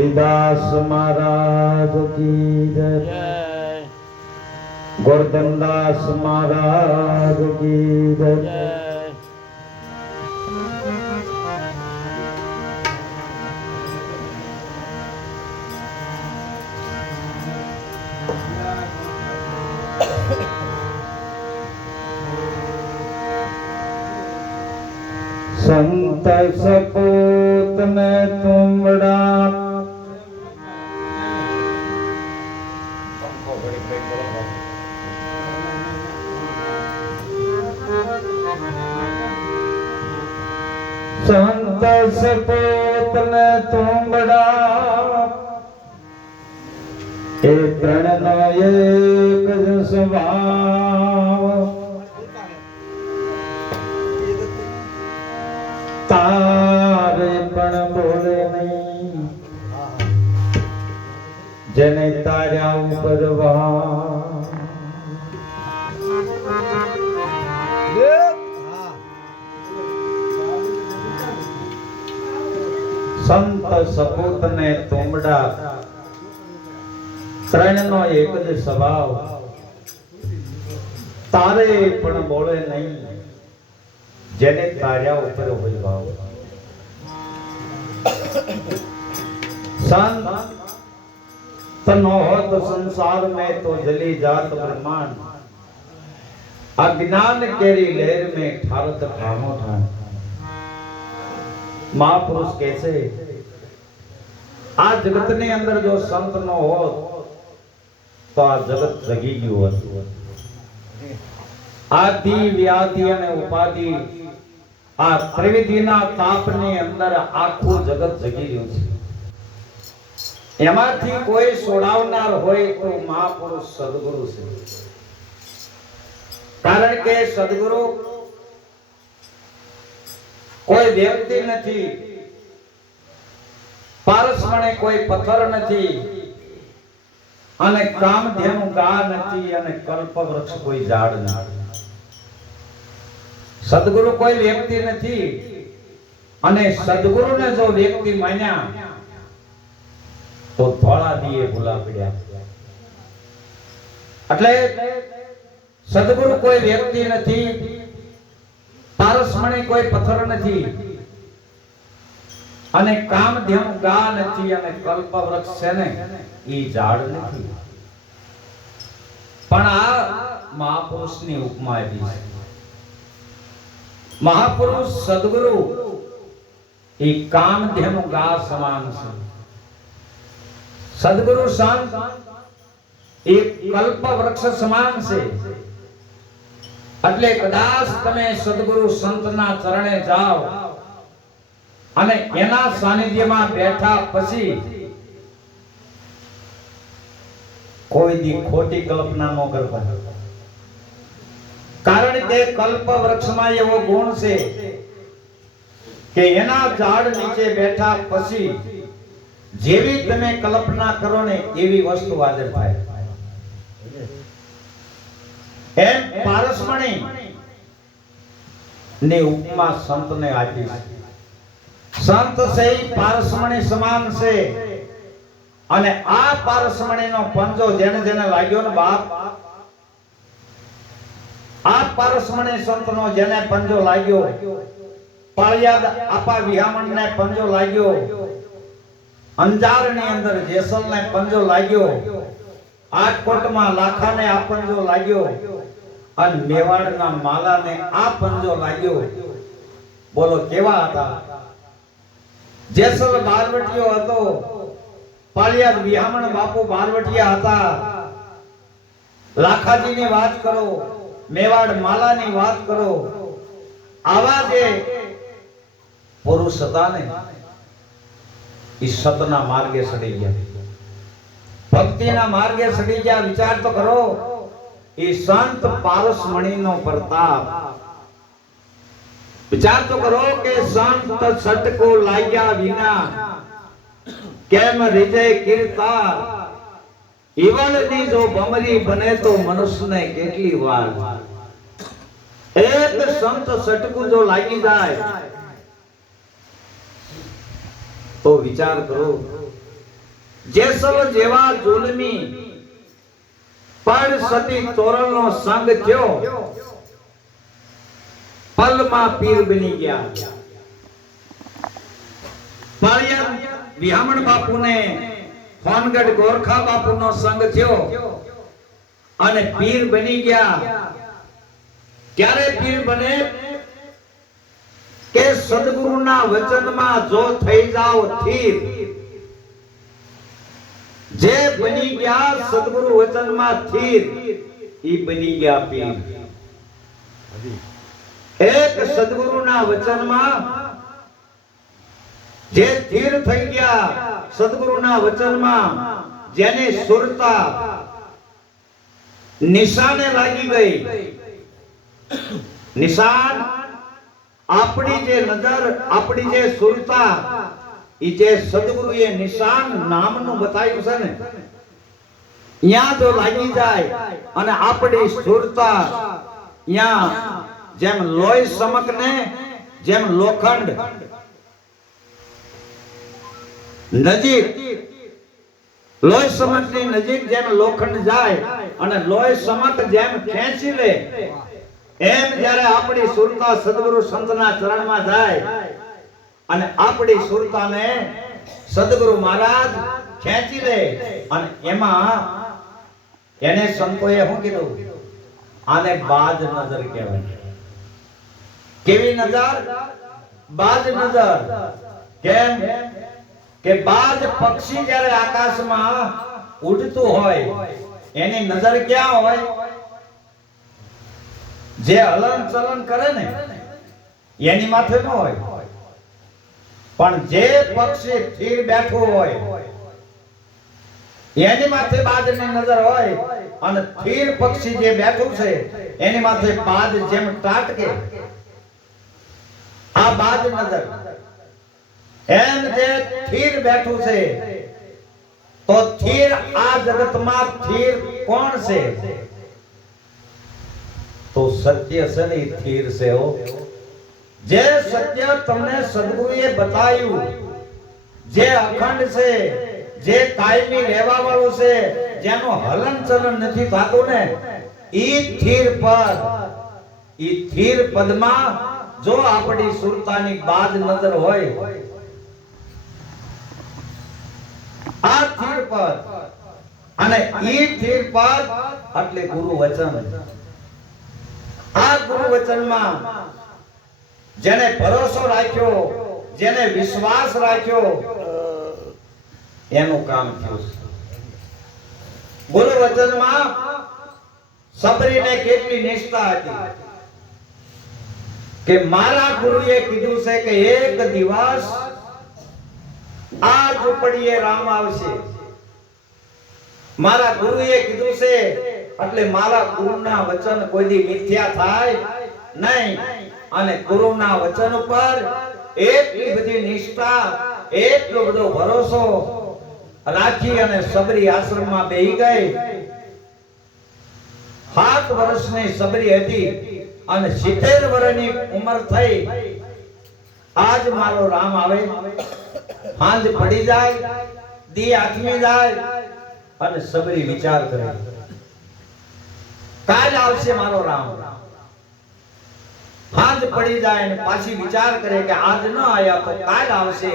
हरिदास महाराज की जय। गोवर्धनदास महाराज की जय। संत सपूत ने तुमड़ा संत सपूत ने तुमड़ा ए प्रण एक स्वभाव तारे पण बोले नहीं जने तारा ऊपर संत सपूत ने तुमड़ा ત્રણનો એક જ સ્વભાવ તારે પણ બોલે નહીં જેને તાર્યા ઉપર હોય ભાવ संत तनो होत संसार में तो जली जात ब्रह्मांड अज्ञान केरी लहर में ठारत ठानो ठान महापुरुष कैसे आ जगत ने अंदर जो संत नो होत तो आ जगत जगी गયું હતું આદિ વ્યાધિ અને ઉપાધિ આ ત્રિવિધિના તાપની અંદર આખું જગત જગી રહ્યું છે એમાંથી કોઈ છોડાવનાર હોય તો મહાપુરુષ સદગુરુ છે કારણ કે સદગુરુ કોઈ વ્યક્તિ નથી પારસમણે કોઈ પથ્થર નથી અને કામધેનુ ગા નથી અને કલ્પવૃક્ષ કોઈ ઝાડ નથી સદગુરુ કોઈ વ્યક્તિ નથી અને સદગુરુને જો વ્યક્તિ માન્યા તો ધોળા દીએ ભૂલા પડ્યા એટલે સદગુરુ કોઈ વ્યક્તિ નથી પારસમણે કોઈ પથ્થર નથી અને કામધેનુ ગા નથી અને કલ્પવૃક્ષ છે ને ઈ ઝાડ નથી પણ આ મહાપુરુષની ઉપમા આપી છે महापुरुष सदगुरु एक कामधेनु गा समान से सदगुरु संत एक कल्प वृक्ष समान से એટલે કદાચ તમે સદગુરુ સંતના ચરણે જાઓ અને એના સાનિધ્યમાં બેઠા પછી કોઈ દી ખોટી કલ્પના ન કરતા કારણ કે કલ્પ વૃક્ષમાં એવો ગુણ છે કે એના ઝાડ નીચે બેઠા પછી જેવી તમે કલ્પના કરો ને એવી વસ્તુ હાજર થાય એમ પારસમણી ને ઉપમા સંતને આપી છે સંત છે પારસમણી સમાન છે અને આ પારસમણીનો પંજો જેને જેને લાગ્યો ને બાપ આ પારસમણી સંતનો જેને પંજો લાગ્યો પાળિયાદ આપા વિહામણને પંજો લાગ્યો અંજારની અંદર જેસલને પંજો લાગ્યો આટકોટમાં લાખાને આ પંજો લાગ્યો અને મેવાડના માલાને આ પંજો લાગ્યો બોલો કેવા હતા જેસલ બારવટીયો હતો પાળિયાદ વિહામણ બાપુ બારવટીયા હતા લાખાજીની વાત કરો मेवाड़ माला नी बात करो आवा जे पुरुष था ने इस सतना मार्गे सड़ी गया भक्ति ना मार्गे सड़ी गया विचार तो करो ये संत पारसमणी नो प्रताप विचार तो करो के संत सत को लाया बिना केम हृदय कीर्ता ઈવલની જો બમરી બને તો મનુષ્યને કેટલી વાર એક સંત સટકું જો લાગી જાય તો વિચાર કરો જેસલ જેવા જુલમી પણ સતી તોરણનો સંગ થયો, પલમાં પીર બની ગયા. પાળિયા વિહામણ બાપુને ફોનગઢ ગોરખા બાપુનો સંગ થયો અને પીર બની ગયા. ક્યારે પીર બને કે સદગુરુના વચનમાં જો થઈ જાઓ સ્થિર. જે બની ગયા સદગુરુ વચનમાં સ્થિર, ઈ બની ગયા પીર. એક સદગુરુના વચનમાં જે સ્થિર થઈ ગયા, સદગુરુના વચનમાં જેને સુરતા નિશાને લાગી ગઈ. નિશાન આપણી જે નજર, આપણી જે સુરતા, ઈ જે સદગુરુએ નિશાન નામનું બતાવ્યું છે ને, ત્યાં જો લાગી જાય અને આપણી સુરતા ત્યાં જેમ લોહી સમક ને જેમ લોખંડ નજીક, લોહી સમક ની નજીક જેમ લોખંડ જાય અને લોહી સમક જેમ ખેંચી લે, એમ જ્યારે આપણી સુરતા સદગુરુ સંતના ચરણમાં જાય અને આપણી સુરતાને સદગુરુ મહારાજ ખેંચી લે, અને એમાં એને સંતોએ શું કીધું? આને બાજ નજર કહેવાય. કેવી નજર? બાજ નજર. કેમ કે બાજ પક્ષી જ્યારે આકાશમાં ઉડતું હોય, એની નજર ક્યાં હોય? જે હલન ચલન કરે ને એની માથે ન હોય, પણ જે પક્ષી સ્થિર બેઠું હોય એની માથે બાજની નજર હોય, અને સ્થિર પક્ષી જે બેઠું છે એની માથે બાજ જેમ ટાટકે, આ બાજ નજર. એમ જે સ્થિર બેઠું છે, તો સ્થિર આ જગતમાં સ્થિર કોણ છે? તો સત્ય છે ને સ્થિર છે. હો, જે સત્ય તમને સદગુરુએ બતાવ્યું, જે અખંડ છે, જે કાયમી રહેવા વાળું છે, જેનું હલન ચલન નથી થતું ને, ઈ સ્થિર પદ, ઈ સ્થિર પદમાં જો આપણી સુરતાની બાજ નજર હોય, આ સ્થિર પદ, અને ઈ સ્થિર પદ એટલે ગુરુ વચન. આ ગુરુ વચનમાં જેને ભરોસો રાખ્યો, જેને વિશ્વાસ રાખ્યો, એનું કામ થયું. ગુરુ વચનમાં સબરીને કેટલી નિષ્ઠા હતી કે મારા ગુરુએ કીધું છે કે એક દિવસ આ ઝૂંપડીએ રામ આવશે. મારા ગુરુએ કીધું છે એટલે મારા ગુરુના વચન કોઈ દી મિથ્યા થાય નહીં. અને ગુરુના વચન ઉપર એટલી બધી નિષ્ઠા, એટલો બધો ભરોસો રાખી અને સબરી આશ્રમમાં બેહી ગઈ. 7 વર્ષની સબરી હતી અને 70 વર્ષની ઉંમર થઈ. આજ મારો રામ આવે, સાંજ પડી જાય, દી આથમી જાય અને સબરી વિચાર કરે, કાલ આવશે મારો રામ. સાંજ પડી જાય અને પાછી વિચાર કરે કે આજ ન આયા તો કાલ આવશે.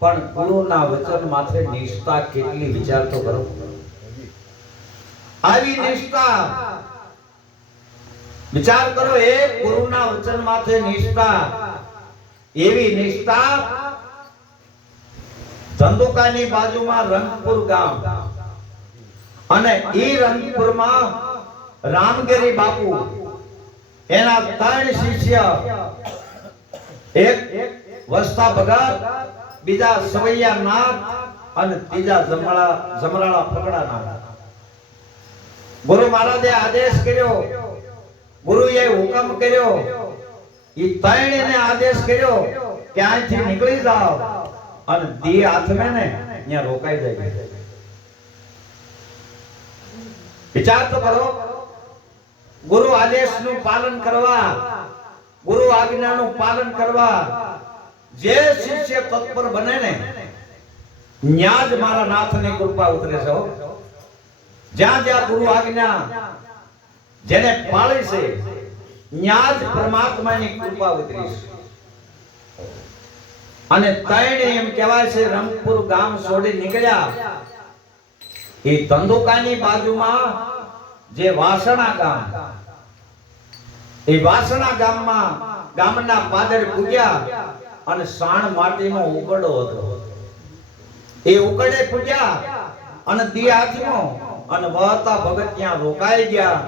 પણ ગુરુના વચન માથે નિષ્ઠા કેટલી, વિચાર તો કરો. આવી નિષ્ઠા, વિચાર કરો, એક ગુરુના વચન માથે નિષ્ઠા. એવી નિષ્ઠા ધંધુકાની બાજુમાં રંગપુર ગામ, અને ઈ રંગપુરમાં રામગીરી બાપુ, એના 3 શિષ્ય, એક વસ્તા ભગત, બીજા સવૈયા નાથ અને ત્રીજા જમરાળા ફકડા નાથ. ગુરુ મહારાજે આદેશ કર્યો, ગુરુએ હુકમ કર્યો, ઈ 3 ને આદેશ કર્યો કે અહીંથી નીકળી જાઓ અને દી હાથમે ને ત્યાં રોકાઈ જાય. વિચાર તો કરો, ગુરુ આદેશનું પાલન કરવા, ગુરુ આજ્ઞાનું પાલન કરવા જે શિષ્ય તત્પર બને ને, ન્યા જ મારા નાથની કૃપા ઉતરે છે. જ્યાં જ્યાં ગુરુ આજ્ઞા જેને પાળી છે ન્યા જ પરમાત્માની કૃપા ઉતરી છે. અને તૈણે એમ કહેવાય છે રંગપુર ગામ છોડી નીકળ્યા એ ધંધુકાની બાજુમાં જે વાસણા ગામ, એ વાસણા ગામમાં ગામના પાદર પૂજ્યા અને સાણ માટીનો ઉકડો હતો. એ ઉકડે પૂજ્યા અને દિયાથીનો અને વહતા ભગત ત્યાં રોકાઈ ગયા.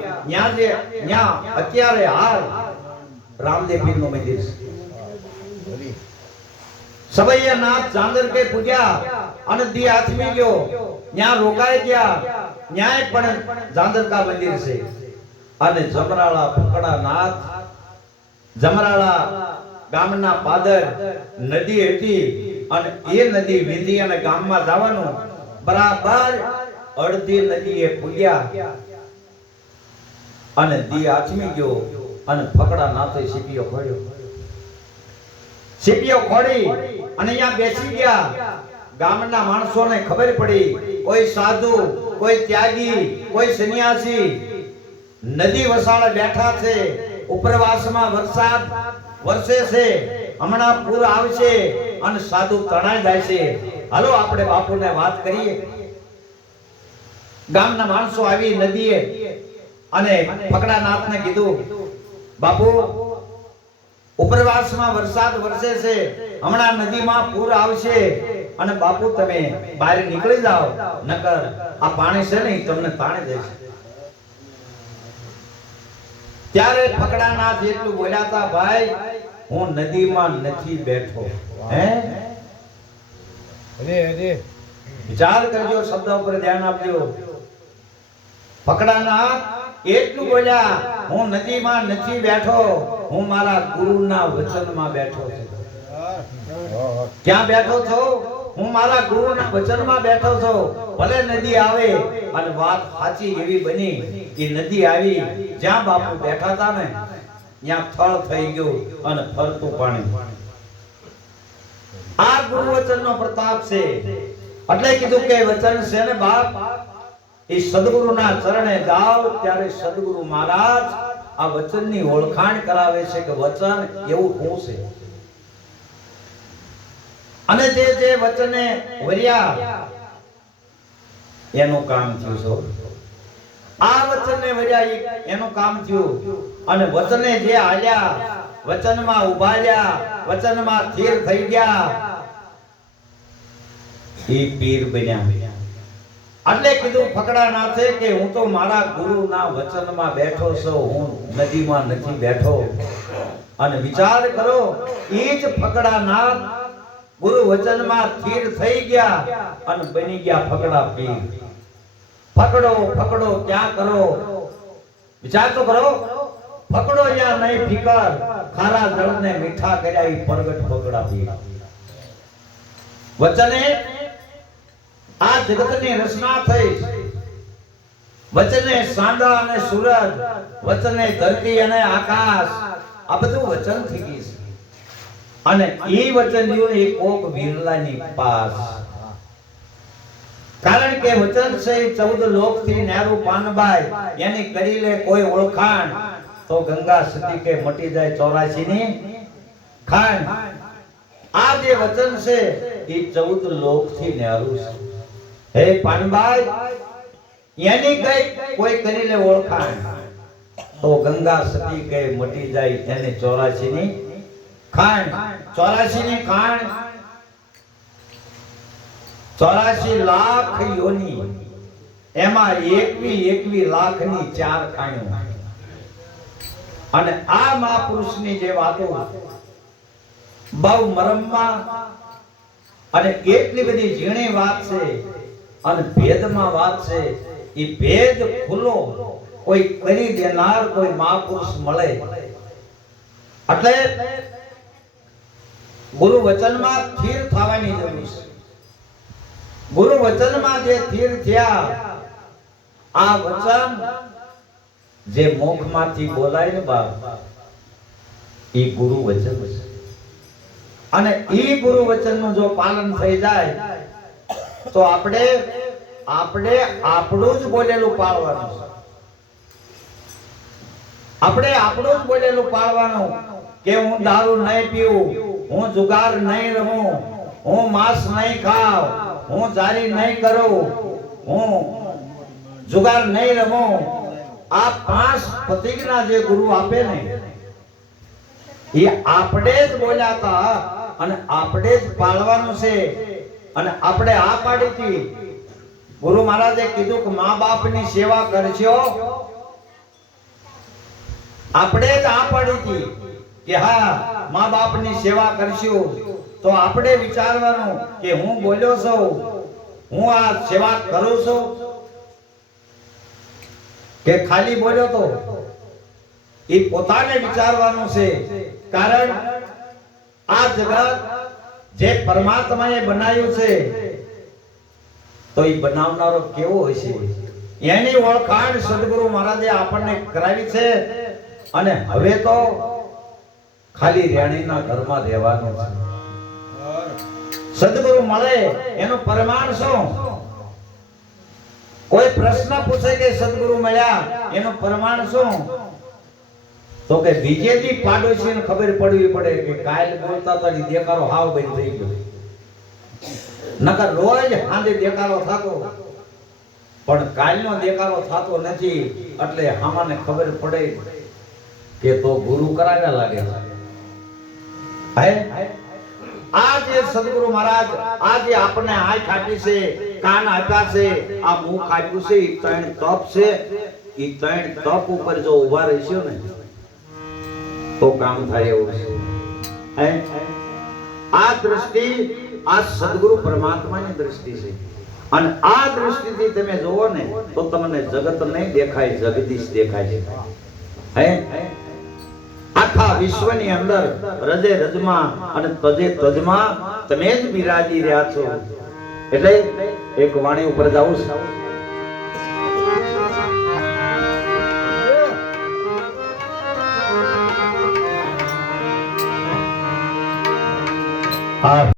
ત્યાં અત્યારે હાલ રામદેવ પીરનું મંદિર છે. સબૈયા નાથ ચાંદર કે પૂજ્યા અને દિયાથમી ગયો ત્યાં રોકાઈ ગયા. ન્યાય પણ ચાંદરકા મંદિર છે. અને જમરાળા ફકડા નાથ, જમરાળા ગામના પાદર નદી હતી અને એ નદી વિંધી અને ગામમાં જવાનું બરાબર અડધી નદીએ પૂજ્યા અને દી આચમી ગયો અને ફકડા નાથે સીપીઓ ખોડ્યો. સીપીઓ ખોડી અને અહીંયા બેસી ગયા. ગામના માણસોને ખબર પડી કોઈ સાધુ, કોઈ ત્યાગી, કોઈ સન્યાસી નદી વસાળે બેઠા છે. ઉપરવાસમાં વરસાદ વરસે છે, હમણાં પૂર આવશે અને સાધુ તણાઈ જાય છે. હાલો આપણે બાપુને વાત કરીએ. ગામના માણસો આવી નદીએ અને ફકડાનાથને કીધું, બાપુ ઉપરવાસમાં વરસાદ વરસે છે, હમણાં નદીમાં પૂર આવશે અને બાપુ તમે બહાર નીકળી જાઓ, નકર આ પાણી છે ને તમને તાણી દેશે. ત્યારે ફકડાનાથ એટલું બોલ્યા હતા, ભાઈ હું નદીમાં નથી બેઠો. વિચાર કરજો, શબ્દ ઉપર ધ્યાન આપજો. ફકડાનાથ એટલું બોલ્યા, હું નદીમાં નથી બેઠો, હું મારા ગુરુના વચનમાં બેઠો છું. ક્યાં બેઠો છો? હું મારા ગુરુના વચનમાં બેઠો છું. ભલે નદી આવે અને વાત સાચી એવી બની, એ નદી આવી જ્યાં બાપુ બેઠા હતા ને ત્યાં થળ થઈ ગયું અને ફરતું પાણી. આ ગુરુ વચનનો પ્રતાપ છે. એટલે કીધું કે વચન છે ને બાપ, એ સદગુરુના ચરણે જાઓ ત્યારે સદગુરુ મહારાજ આ વચનની ઓળખાણ કરાવે છે કે વચન એવું શું છે. અને જે વચને વર્યા એનું કામ થયું. આ વચને વર્યા એનું કામ થયું. અને વચને જે હાલ્યા, વચનમાં ઉભા રહ્યા, વચનમાં સ્થિર થઈ ગયા, એ પીર બન્યા. એટલે કીધું ફકડાનાથે કે હું તો મારા ગુરુના વચનમાં બેઠો છું, હું નદીમાં નથી બેઠો. અને વિચાર કરો, એ જ ફકડાનાથ ગુરુ વચનમાં સ્થિર થઈ ગયા અને બની ગયા ફકડા પીર. ફકડો ફકડો ક્યાં કરો, વિચાર તો કરો. ફકડો યા નહીં ફિકર, ખારા જળને મીઠા કર્યા ઈ પ્રગટ ફકડા પીર. વચને આ જગતની રચના થઈ. વચને સાંડા અને સૂરજ, વચને ધરતી અને આકાશ, આ બધું વચન થઈ ગયું છે. અને એ વચન જીવન એક કોક વિરલાની પાસ. કારણ કે વચન છે 14 લોક થી નેરું પાનબાઈ, એની કરી લે કોઈ ઓળખાણ તો ગંગા સતી કે મટી જાય 84 ની ખાણ. આ જે વચન છે એ 14 લોક થી નેરું છે. હે પાનબાઈ, એની કઈ કોઈ કરી લે ઓળખાણ તો ગંગા સતી કે મટી જાય એને 84 ની ખાણ. 84 ની ખાણ, 84 લાખ યોની, એમાં 21 લાખ ની 4 ખાણ્યો. અને આ મહાપુરુષની જે વાતો બહુ મરમમાં અને કેટલી બધી ઝીણી વાત છે અને ભેદમાં વાત છે. એ ભેદ ખુલ્લો કોઈ કરી દેનાર કોઈ મહાપુરુષ મળે. એટલે ગુરુ વચનમાં સ્થિર થવાની જરૂર છે. ગુરુ વચનમાં જે સ્થિર થયા, આ વચન જે મુખમાંથી બોલાય ને બાપ, એ ગુરુ વચન છે. અને એ ગુરુ વચનનું જો પાલન થઈ જાય તો આપણે આપણું જ બોલેલું પાળવાનું છે. આપણે આપણું જ બોલેલું પાળવાનું કે હું દારૂ નહીં પીવું, હું જુગાર નહીં રમું, હું માંસ નહીં ખાવ, હું જારી નહીં કરું, હું જુગાર નહીં રમું. આ 5 પ્રતિજ્ઞા જે ગુરુ આપે ને એ આપણે જ બોલ્યા હતા અને આપણે જ પાળવાનું છે. અને આપણે આ પાડી હતી. ગુરુ મહારાજે કીધું કે મા બાપની સેવા કરજો. આપણે જ આ પાડી હતી કે હા મા બાપની સેવા કરશું. તો આપણે વિચારવાનું કે હું બોલ્યો છું, હું આ સેવા કરું છું કે ખાલી બોલ્યો તો. એ પોતાને વિચારવાનું છે. કારણ આ જગત જે પરમાત્માએ બનાવ્યું છે તો એ બનાવનારો કેવો હશે એની ઓળખાણ સદગુરુ મહારાજે આપણને કરાવી છે. અને હવે તો ખાલી રેણીના ઘરમાં રહેવાનું છે. સદગુરુ મળે એનું પ્રમાણ શું? કોઈ પ્રશ્ન પૂછે કે સદગુરુ મળ્યા એનું પ્રમાણ શું? તો કે બીજેથી પાડોશીને ખબર પડવી પડે કે કાલ બોલતા તો દેખાડો હાવ બંધ થઈ ગયો. નકર રોજ હાંજે દેખાડો થતો પણ કાલનો દેખાડો થતો નથી. એટલે હામાને ખબર પડે કે તો ગુરુ કરાવ્યા લાગે છે. આ જે સદગુરુ મહારાજ આજે આપણને આંખ આપી છે, કાન આપ્યા છે, આ મુખ આપ્યું છે, એ 3 તપ છે. એ 3 તપ ઉપર જો ઊભા રહેશો ને તો કામ થાય એવું છે. આ દ્રષ્ટિ આ સદગુરુ પરમાત્માની દ્રષ્ટિ છે. અને આ દ્રષ્ટિથી તમે જોવો ને તો તમને જગત નહીં દેખાય, જગદીશ દેખાય છે. આખા વિશ્વની અંદર હૃદય રજમાં અને તજે તજમાં તમે જ બિરાજી રહ્યા છો. એટલે એક વાણી ઉપર જાઉં છું. આ